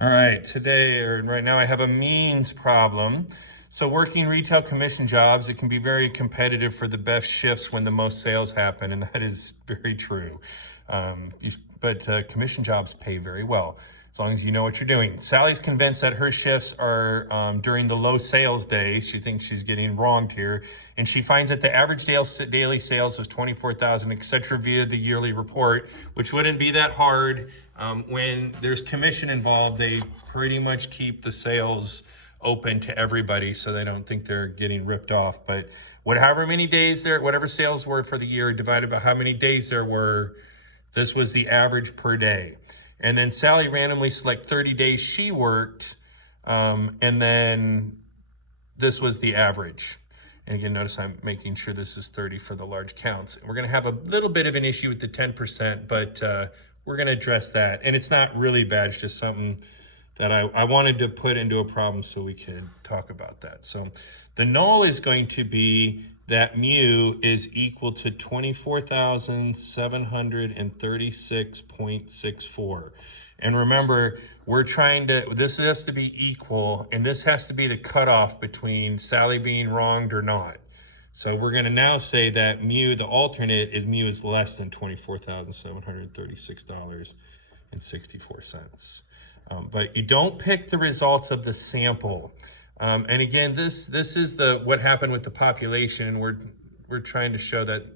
All right, today or right now I have a means problem. So working retail commission jobs, it can be very competitive for the best shifts when the most sales happen, and that is very true. But commission jobs pay very well, as long as you know what you're doing. Sally's convinced that her shifts are during the low sales days. She thinks she's getting wronged here, and she finds that the average daily sales was 24,000, etc. via the yearly report, which wouldn't be that hard. When there's commission involved, they pretty much keep the sales open to everybody so they don't think they're getting ripped off. But whatever many days there, whatever sales were for the year divided by how many days there were, this was the average per day. And then Sally randomly select 30 days she worked, and then this was the average. And again, notice I'm making sure this is 30 for the large counts. We're gonna have a little bit of an issue with the 10%, but we're gonna address that. And it's not really bad, it's just something that I wanted to put into a problem so we could talk about that. So the null is going to be that mu is equal to 24,736.64. And remember, we're trying to, this has to be equal, and this has to be the cutoff between Sally being wronged or not. So we're gonna now say that mu, the alternate, is mu is less than $24,736.64. But you don't pick the results of the sample. And again, this is what happened with the population. We're trying to show that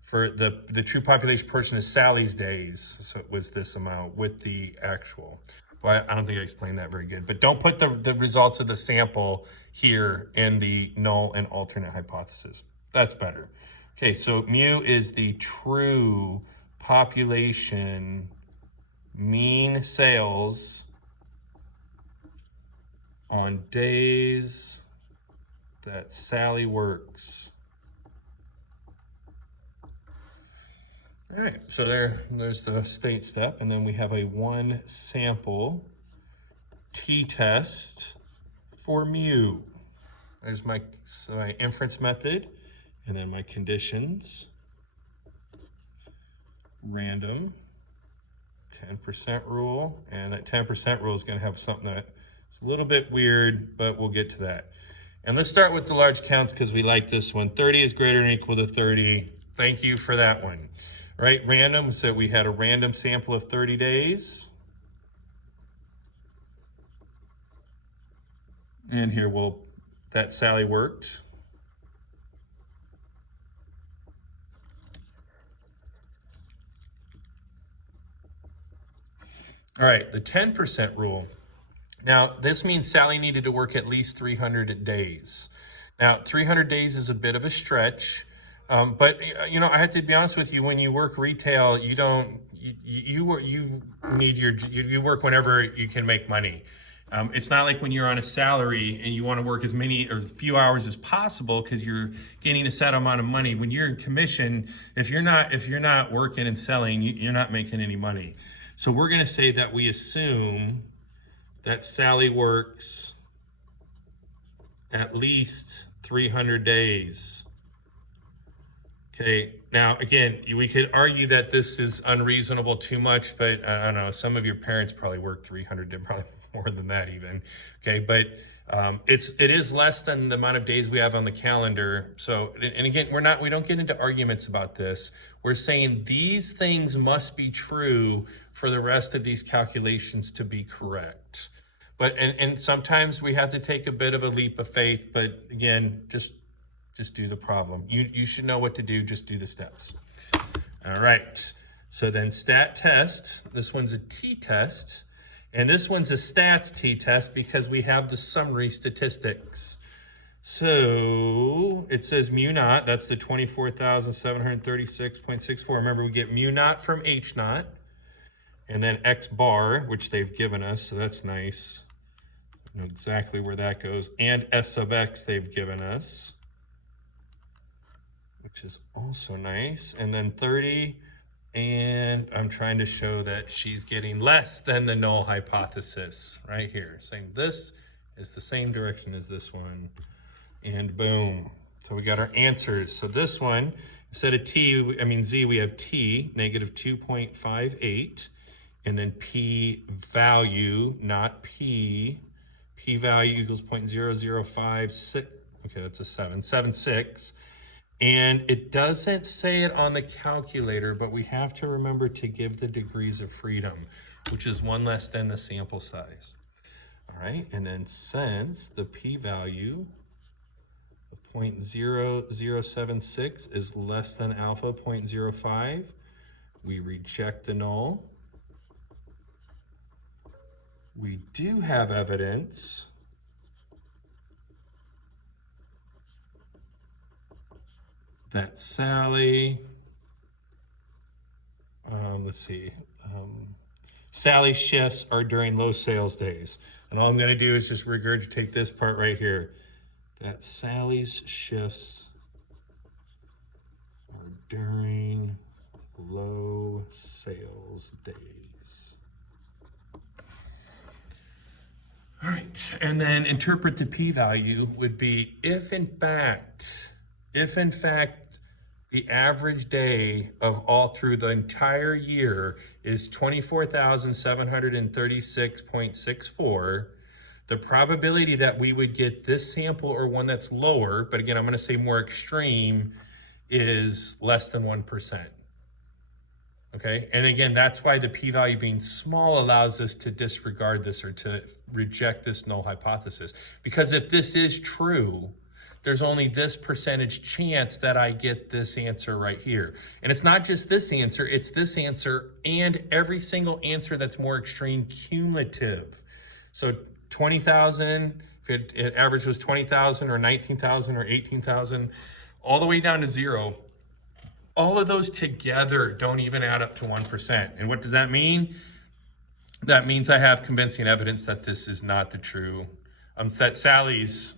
for the true population portion is Sally's days, so it was this amount with the actual. Well, I don't think I explained that very good. But don't put the results of the sample here in the null and alternate hypothesis. That's better. Okay, so mu is the true population mean sales on days that Sally works. All right, so there's the state step, and then we have a one sample t-test for mu. There's my inference method, and then my conditions, random, 10% rule, and that 10% rule is going to have something that's a little bit weird, but we'll get to that. And let's start with the large counts because we like this one. 30 is greater than or equal to 30. Thank you for that one. Right, random, so we had a random sample of 30 days. And here that Sally worked. All right, the 10% rule. Now, this means Sally needed to work at least 300 days. Now, 300 days is a bit of a stretch, but you know, I have to be honest with you. When you work retail, you work whenever you can make money. It's not like when you're on a salary and you want to work as many or as few hours as possible because you're getting a set amount of money. When you're in commission, if you're not working and selling, you're not making any money. So we're going to say that we assume that Sally works at least 300 days. Okay, now again, we could argue that this is unreasonable too much, but I don't know, some of your parents probably work 300, probably more than that even. Okay, but it is less than the amount of days we have on the calendar. So, and again, we don't get into arguments about this. We're saying these things must be true for the rest of these calculations to be correct. But and sometimes we have to take a bit of a leap of faith, but again, just do the problem. You should know what to do, just do the steps. All right, so then stat test, this one's a t-test, and this one's a stats t-test because we have the summary statistics. So it says mu naught, that's the 24,736.64. Remember, we get mu naught from H naught, and then X bar, which they've given us, so that's nice. I know exactly where that goes, and S sub X they've given us, which is also nice. And then 30, and I'm trying to show that she's getting less than the null hypothesis right here. Saying this is the same direction as this one, and boom. So we got our answers. So this one, instead of Z, we have T, negative 2.58. and then p-value, not p-value equals 0.0056, okay, that's a 776. And it doesn't say it on the calculator, but we have to remember to give the degrees of freedom, which is 1 less than the sample size. All right, and then since the p-value of 0.0076 is less than alpha 0.05, we reject the null. We do have evidence that Sally, Sally's shifts are during low sales days. And all I'm going to do is just regurgitate this part right here. That Sally's shifts are during low sales days. All right, and then interpret the p-value would be if in fact the average day of all through the entire year is 24,736.64, the probability that we would get this sample or one that's lower, but again, I'm going to say more extreme, is less than 1%. Okay, and again, that's why the p-value being small allows us to disregard this or to reject this null hypothesis. Because if this is true, there's only this percentage chance that I get this answer right here. And it's not just this answer, it's this answer and every single answer that's more extreme cumulative. So 20,000, if it average was 20,000 or 19,000 or 18,000, all the way down to 0, all of those together don't even add up to 1%. And what does that mean? That means I have convincing evidence that this is not the true, that Sally's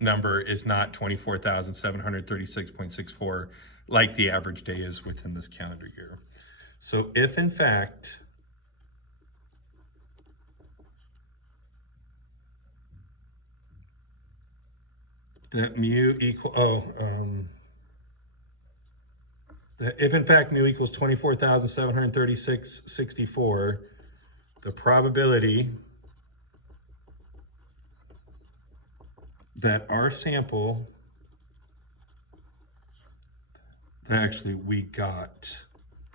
number is not 24,736.64 like the average day is within this calendar year. So if in fact that mu equal, if in fact mu equals 24,736.64, the probability that our sample, that actually we got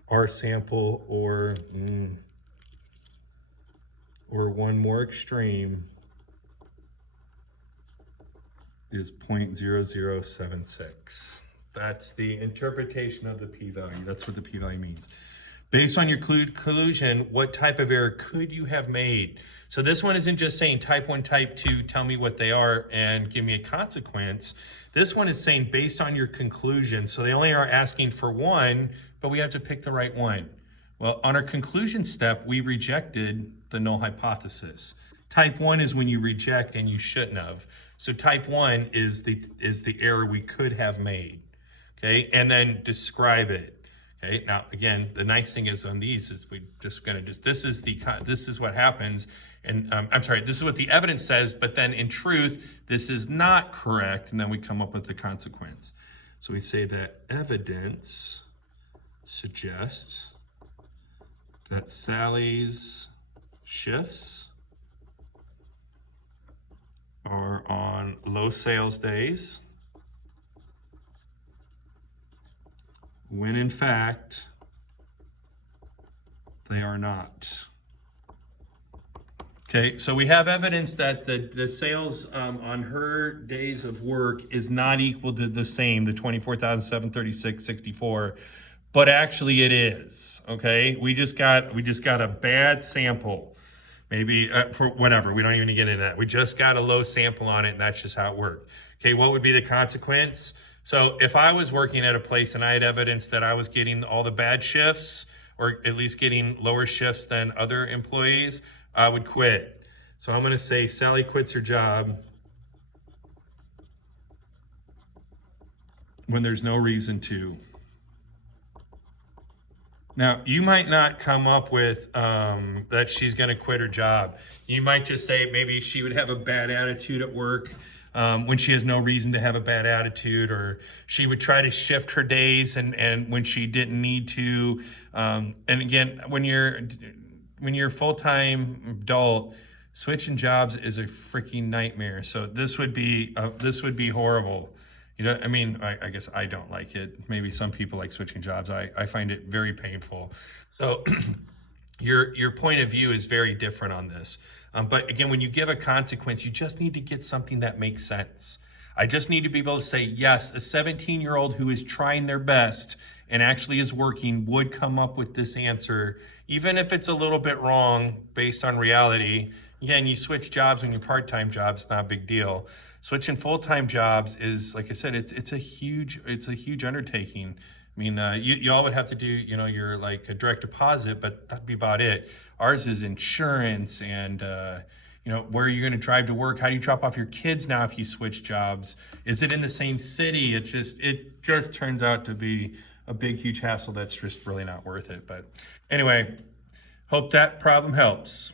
our sample or one more extreme is 0.0076. That's the interpretation of the p-value. That's what the p-value means. Based on your conclusion, what type of error could you have made? So this one isn't just saying type 1, type 2, tell me what they are and give me a consequence. This one is saying based on your conclusion. So they only are asking for one, but we have to pick the right one. Well, on our conclusion step, we rejected the null hypothesis. Type 1 is when you reject and you shouldn't have. So type 1 is the error we could have made. Okay, and then describe it. Okay, now again, the nice thing is on these is we just gonna this is what happens, and this is what the evidence says, but then in truth, this is not correct, and then we come up with the consequence. So we say that evidence suggests that Sally's shifts are on low sales days, when in fact they are not. Okay, so we have evidence that the sales on her days of work is not equal to the same, the 24,736.64, but actually it is. Okay, we just got a bad sample, maybe for whatever. We don't even get into that. We just got a low sample on it, and that's just how it worked. Okay, what would be the consequence? So if I was working at a place and I had evidence that I was getting all the bad shifts, or at least getting lower shifts than other employees, I would quit. So I'm going to say Sally quits her job when there's no reason to. Now, you might not come up with that she's going to quit her job. You might just say maybe she would have a bad attitude at work when she has no reason to have a bad attitude, or she would try to shift her days and when she didn't need to. And again, when when you're a full-time adult, switching jobs is a freaking nightmare. So this would be horrible. You know, I mean, I guess I don't like it. Maybe some people like switching jobs. I find it very painful. So your point of view is very different on this. But again, when you give a consequence, you just need to get something that makes sense. I just need to be able to say, yes, a 17-year-old who is trying their best and actually is working would come up with this answer, even if it's a little bit wrong based on reality. Again, you switch jobs when you're part-time jobs, not a big deal. Switching full-time jobs is, like I said, it's a huge undertaking. I mean, you all would have to do, you know, your like a direct deposit, but that'd be about it. Ours is insurance and, you know, where are you going to drive to work? How do you drop off your kids now if you switch jobs? Is it in the same city? It just turns out to be a big, huge hassle that's just really not worth it. But anyway, hope that problem helps.